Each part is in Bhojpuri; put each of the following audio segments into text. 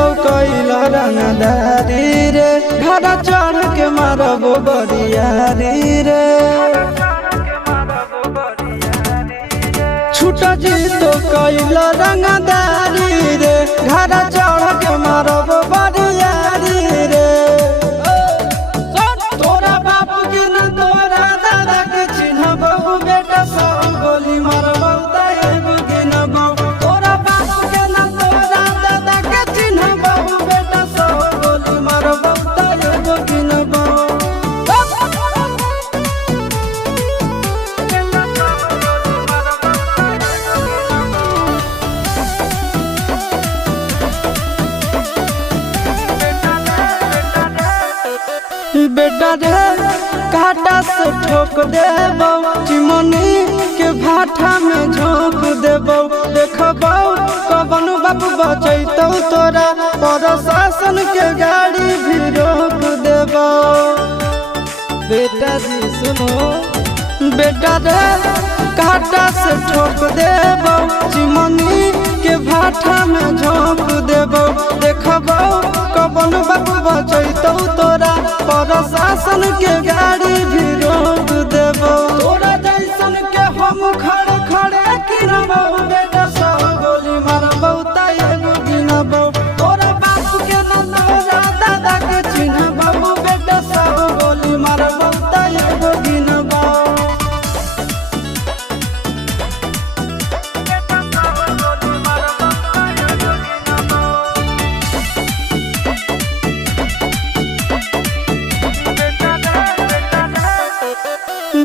तो कैला रंगदारी रे घर चढ़ के मारबो बरियारी रे छूटा जी तो कैला रंगदारी रे घर चढ़ के मारबो बरियारी रे तोरा बाप के न तोरा दादा के चिन्हबो बेटा सब गोली मारबो ताएगो गिनबो तोरा बाप के न तोरा दादा के चिन्हबो बेटा सब गोली मारबो ताएगो गिनबो बेटा रे काटा से ठोक देबो चिमनी के भाटा में झोंक देबो देखबो कवन बाप बचैतौ तोरा प्रशासन के गाड़ी भी रोक देबो बेटा जी सुनो बेटा रे काटा से ठोक देबो चिमनी के भाटा में झोंक देबो देखबो कवन बाप बचैतौ तोरा प्रशासन के गाड़ी भी रोक देबो तोरा जैसन के हम खड़े खड़े गिनबो बेटा सब गोली मारबो ताएगो गिनबो तोरा बाप के न तोरा दादा के चिन्हबो बेटा सब गोली मारबो ताएगो गिनबो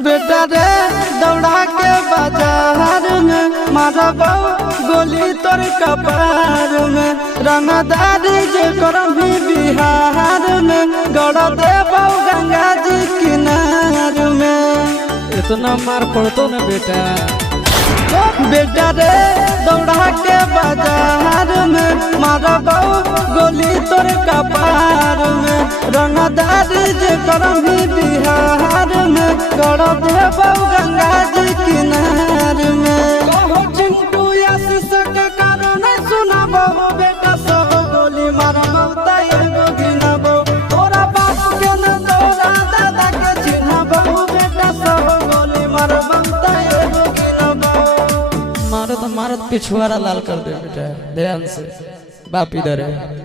बेटा रे दौड़ा के बाजार में मारबो गोली तोर कपार में रंगदारी जे करम भी बिहार में गड़ देबो गंगा जी किनार में इतना मार पड़तो न बेटा बेटा रे दौड़ा के बाजार में मारबो गोली तोर कपार में रंगदारी जे करम भी बिहार में गड़ देबो गंगा जी किनार में कहो चिंटू आशीष के कारण सुनाबो बेटा सब गोली मारबो ताएगो गिनबो तोरा बाप के न तोरा दादा के चिन्हबो बेटा सब गोली मारबो ताएगो गिनबो मारत मारत पिछुआरा लाल कर दे बेटा ध्यान से बाप इधर है।